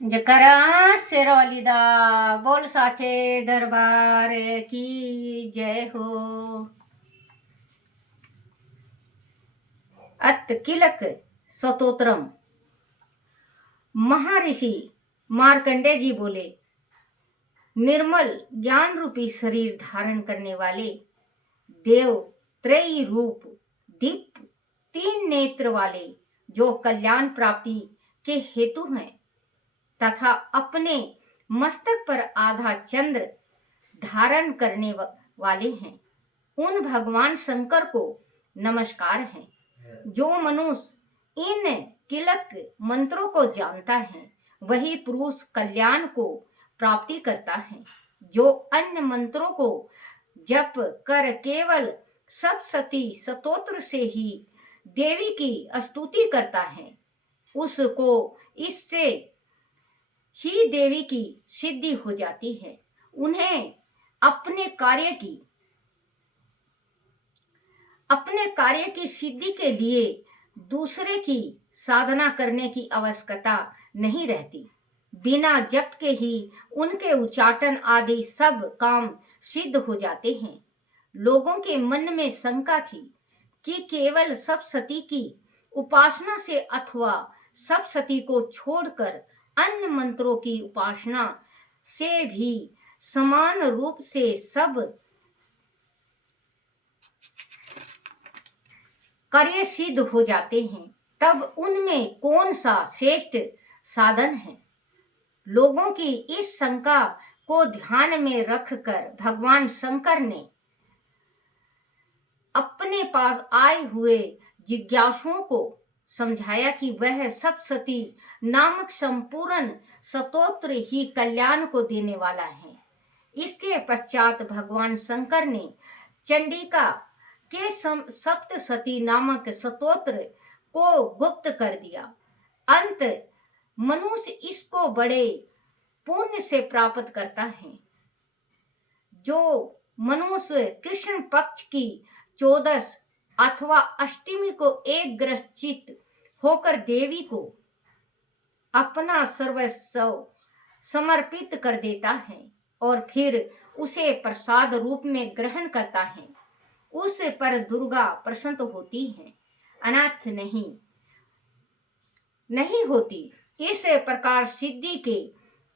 जकरा शेरवाली दा बोल साचे दरबार की जय हो। अत किलक स्तोत्रम। महर्षि मार्कंडे जी बोले, निर्मल ज्ञान रूपी शरीर धारण करने वाले देव त्रयी रूप दीप तीन नेत्र वाले जो कल्याण प्राप्ति के हेतु हैं तथा अपने मस्तक पर आधा चंद्र धारण करने वाले हैं, उन भगवान शंकर को नमस्कार है। जो मनुष्य इन तिलक मंत्रों को जानता है वही पुरुष कल्याण को प्राप्ति करता है। जो अन्य मंत्रों को जप कर केवल सप्तशती स्तोत्र से ही देवी की स्तुति करता है, उसको इससे ही देवी की सिद्धि हो जाती है। उन्हें अपने कार्य की सिद्धि के लिए दूसरे की साधना करने की आवश्यकता नहीं रहती। बिना जप के ही उनके उच्चाटन आदि सब काम सिद्ध हो जाते हैं। लोगों के मन में शंका थी कि केवल सप्तशती की उपासना से अथवा सप्तशती को छोड़कर अन्य मंत्रों की उपासना से भी समान रूप से सब कार्य सिद्ध हो जाते हैं, तब उनमें कौन सा श्रेष्ठ साधन है। लोगों की इस शंका को ध्यान में रखकर भगवान शंकर ने अपने पास आए हुए जिज्ञासुओं को समझाया कि वह सप्तशती नामक संपूर्ण स्तोत्र ही कल्याण को देने वाला है। इसके पश्चात भगवान शंकर ने चंडिका के सप्तशती नामक स्तोत्र को गुप्त कर दिया। अंत मनुष्य इसको बड़े पुण्य से प्राप्त करता है। जो मनुष्य कृष्ण पक्ष की 14 अथवा अष्टमी को एक ग्रसित होकर देवी को अपना सर्वस्व समर्पित कर देता है और फिर उसे प्रसाद रूप में ग्रहण करता है, उस पर दुर्गा प्रसन्न होती है, अनाथ नहीं होती। इस प्रकार सिद्धि के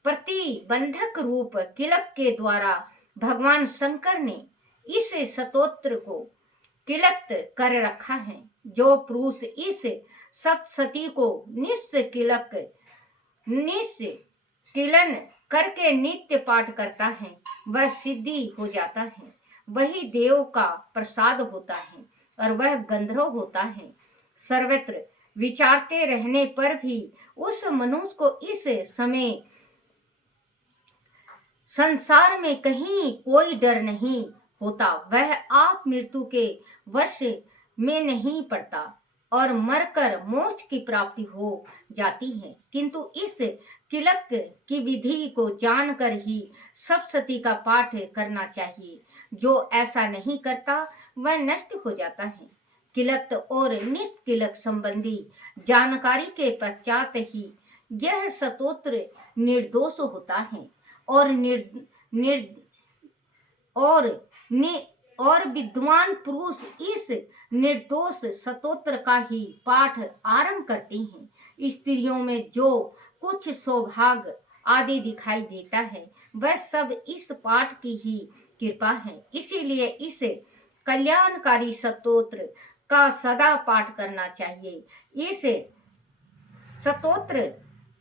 प्रतिबंधक रूप तिलक के द्वारा भगवान शंकर ने इस स्तोत्र को तिलक कर रखा है। जो पुरुष इस सप्तशती को निष्किलन करके नित्य पाठ करता है वह सिद्धि हो जाता है, वही देव का प्रसाद होता है और वह गंधर्व होता है। सर्वत्र विचारते रहने पर भी उस मनुष्य को इस समय संसार में कहीं कोई डर नहीं होता। वह आप मृत्यु के वश में नहीं पड़ता और मरकर मोक्ष की प्राप्ति हो जाती है। किंतु इस तिलक की विधि को जानकर ही सप्तशती का पाठ करना चाहिए। जो ऐसा नहीं करता वह नष्ट हो जाता है। तिलक और निष्किलक संबंधी जानकारी के पश्चात ही यह स्तोत्र निर्दोष होता है और विद्वान पुरुष इस निर्दोष स्तोत्र का ही पाठ आरंभ करते हैं। स्त्रियों में जो कुछ सौभाग्य आदि दिखाई देता है वह सब इस पाठ की ही कृपा है। इसीलिए इस कल्याणकारी स्तोत्र का सदा पाठ करना चाहिए। इस स्तोत्र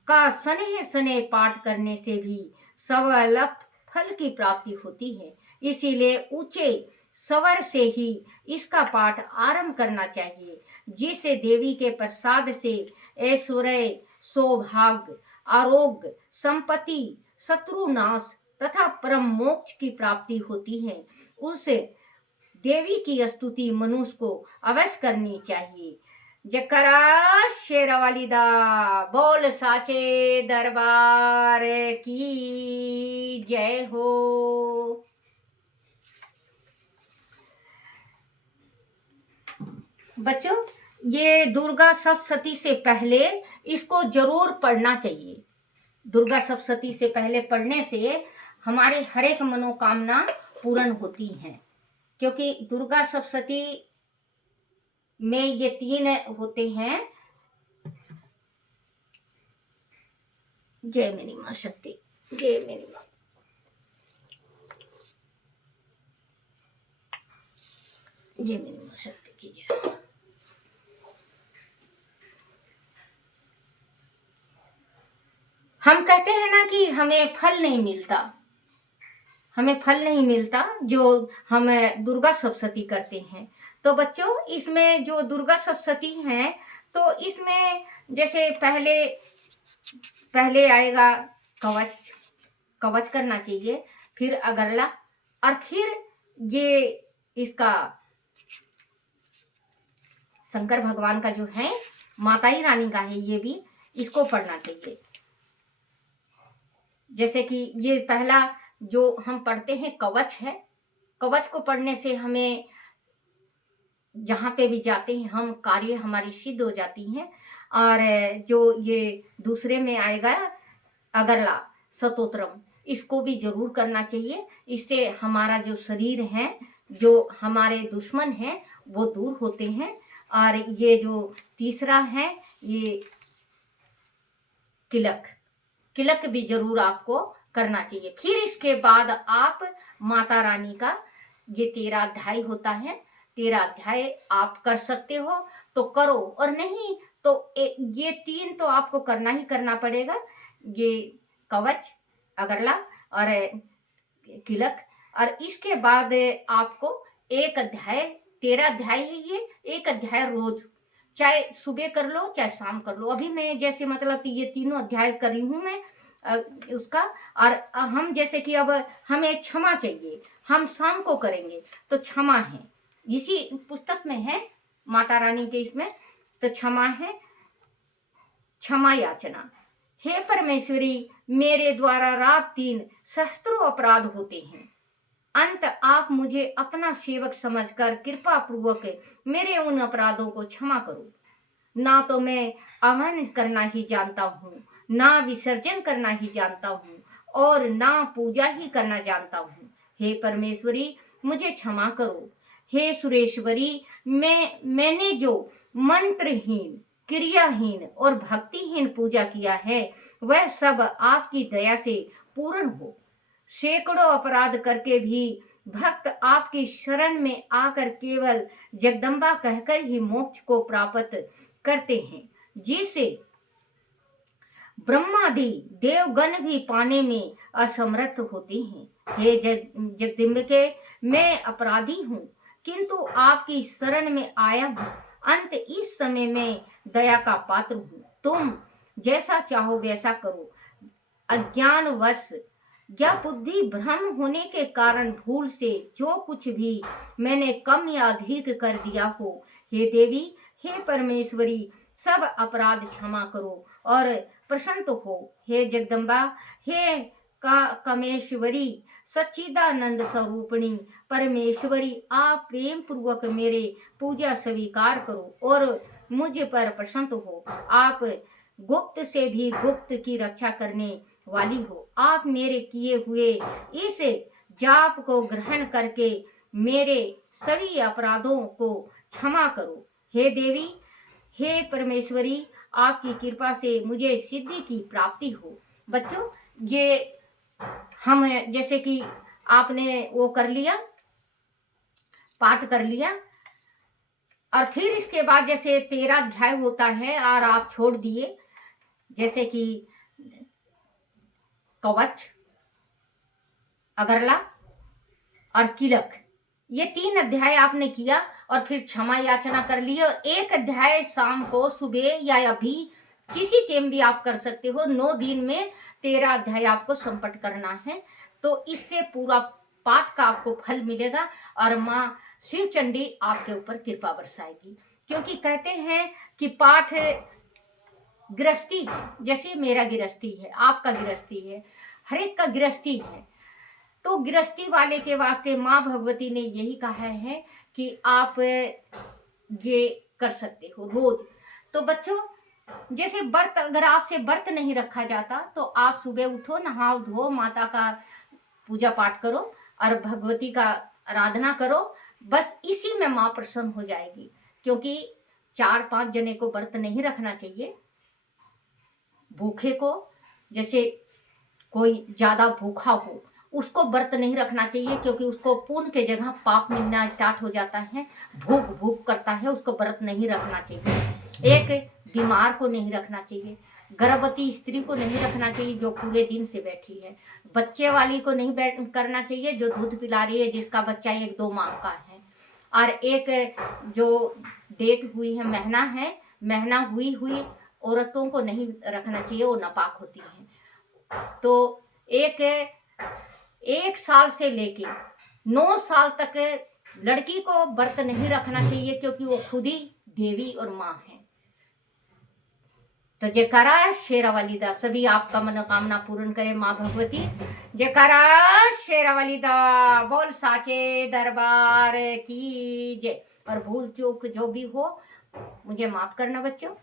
का सनेह सनेह पाठ करने से भी सवलभ फल की प्राप्ति होती है। इसीलिए ऊंचे स्वर से ही इसका पाठ आरंभ करना चाहिए, जिससे देवी के प्रसाद से ऐश्वर्य, सौभाग्य, आरोग्य, संपत्ति, शत्रुनाश तथा परम मोक्ष की प्राप्ति होती है। उस देवी की स्तुति मनुष्य को अवश्य करनी चाहिए। जकरा शेरवाली दा बोल साचे दरबार की जय हो। बच्चों, ये दुर्गा सप्तशती से पहले इसको जरूर पढ़ना चाहिए। दुर्गा सप्तशती से पहले पढ़ने से हमारे हर एक मनोकामना पूर्ण होती हैं, क्योंकि दुर्गा सप्तशती में ये 3 होते हैं। जय मेरी माँ शक्ति, जय मेरी माँ। जय मेरी माँ शक्ति की जय। हम कहते हैं ना कि हमें फल नहीं मिलता, हमें फल नहीं मिलता जो हम दुर्गा सप्तशती करते हैं। तो बच्चों, इसमें जो दुर्गा सप्तशती है, तो इसमें जैसे पहले आएगा कवच, कवच करना चाहिए, फिर अगरला, और फिर ये इसका शंकर भगवान का जो है, माता ही रानी का है, ये भी इसको पढ़ना चाहिए। जैसे कि ये पहला जो हम पढ़ते हैं कवच है, कवच को पढ़ने से हमें जहाँ पे भी जाते हैं हम कार्य हमारी सिद्ध हो जाती हैं। और जो ये दूसरे में आएगा अगरला स्तोत्रम, इसको भी जरूर करना चाहिए। इससे हमारा जो शरीर है, जो हमारे दुश्मन हैं, वो दूर होते हैं। और ये जो तीसरा है, ये किलक भी जरूर आपको करना चाहिए। फिर इसके बाद आप माता रानी का ये 13 अध्याय होता है, 13 अध्याय आप कर सकते हो तो करो, और नहीं तो ये 3 तो आपको करना ही करना पड़ेगा, ये कवच, अगरला और किलक। और इसके बाद आपको 1 अध्याय, 13 अध्याय है ये, 1 अध्याय रोज, चाहे सुबह कर लो चाहे शाम कर लो। अभी मैं जैसे मतलब ये तीनों अध्याय कर रही हूँ मैं उसका। और हम जैसे कि अब हमें क्षमा चाहिए, हम शाम को करेंगे तो क्षमा है, इसी पुस्तक में है माता रानी के इसमें, तो क्षमा है, क्षमा याचना। हे परमेश्वरी, मेरे द्वारा रात दिन सहस्त्रों अपराध होते हैं, अंत आप मुझे अपना सेवक समझकर कृपा पूर्वक मेरे उन अपराधों को क्षमा करो। ना तो मैं आह्वान करना ही जानता हूँ, ना विसर्जन करना ही जानता हूँ, और ना पूजा ही करना जानता हूँ। हे परमेश्वरी, मुझे क्षमा करो। हे सुरेश्वरी, मैंने जो मंत्रहीन, क्रियाहीन और भक्तिहीन पूजा किया है, वह सब आपकी दया से पूर्ण हो। सैकड़ों अपराध करके भी भक्त आपकी शरण में आकर केवल जगदम्बा कहकर ही मोक्ष को प्राप्त करते हैं, जिसे ब्रह्मादि देवगण भी पाने में असमर्थ होते हैं। हे जगदम्बिके, मैं अपराधी हूँ, किंतु आपकी शरण में आया हूँ। अंत इस समय मैं दया का पात्र हूँ, तुम जैसा चाहो वैसा करो। अज्ञानवश या बुद्धि भ्रम होने के कारण भूल से जो कुछ भी मैंने कम या अधिक कर दिया हो, हे देवी, हे परमेश्वरी, सब अपराध क्षमा करो और प्रसन्न हो। हे जगदम्बा, हे कामेश्वरी, सच्चिदानंद स्वरूपिणी परमेश्वरी, आप प्रेम पूर्वक मेरे पूजा स्वीकार करो और मुझ पर प्रसन्न हो। आप गुप्त से भी गुप्त की रक्षा करने वाली हो। आप मेरे किए हुए इस जाप को ग्रहण करके मेरे सभी अपराधों को क्षमा करो। हे देवी, हे परमेश्वरी, आपकी कृपा से मुझे सिद्धि की प्राप्ति हो। बच्चों, ये हम जैसे कि आपने वो कर लिया, पाठ कर लिया, और फिर इसके बाद जैसे 13 अध्याय होता है और आप छोड़ दिए, जैसे कि कवच, अगरला और किलक, ये 3 अध्याय आपने किया और फिर क्षमा याचना कर ली। और 1 अध्याय शाम को, सुबह या अभी किसी टाइम भी आप कर सकते हो। 9 दिन में 13 अध्याय आपको संपट करना है, तो इससे पूरा पाठ का आपको फल मिलेगा और माँ शिव चंडी आपके ऊपर कृपा बरसाएगी। क्योंकि कहते हैं कि पाठ गृहस्थी है, जैसे मेरा गृहस्थी है, आपका गृहस्थी है, हर एक का गृहस्थी है, तो गृहस्थी वाले के वास्ते माँ भगवती ने यही कहा है कि आप ये कर सकते हो रोज। तो बच्चों, जैसे व्रत, अगर आपसे व्रत नहीं रखा जाता तो आप सुबह उठो, नहाओ धो, माता का पूजा पाठ करो और भगवती का आराधना करो, बस इसी में माँ प्रसन्न हो जाएगी। क्योंकि 4-5 जने को व्रत नहीं रखना चाहिए। भूखे को, जैसे कोई ज्यादा भूखा हो उसको व्रत नहीं रखना चाहिए, क्योंकि उसको पुण्य के जगह पाप मिलना स्टार्ट हो जाता है, भूख भूख करता है, उसको व्रत नहीं रखना चाहिए। एक बीमार को नहीं रखना चाहिए, गर्भवती स्त्री को नहीं रखना चाहिए जो पूरे दिन से बैठी है, बच्चे वाली को नहीं करना चाहिए जो दूध पिला रही है, जिसका बच्चा 1-2 माह का है, और एक जो डेट हुई है, महीना हुई औरतों को नहीं रखना चाहिए, वो नापाक होती हैं। तो एक साल से लेके 9 साल तक लड़की को व्रत नहीं रखना चाहिए, क्योंकि वो खुद ही देवी और माँ है। तो जयकारा शेरावाली दा, सभी आपका मनोकामना पूर्ण करे माँ भगवती। जयकारा शेरावाली दा, बोल साचे दरबार की जय। और भूल चूक जो भी हो मुझे माफ करना बच्चों।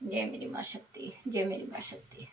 जय मेरी माँ शक्ति, जय मेरी माँ शक्ति।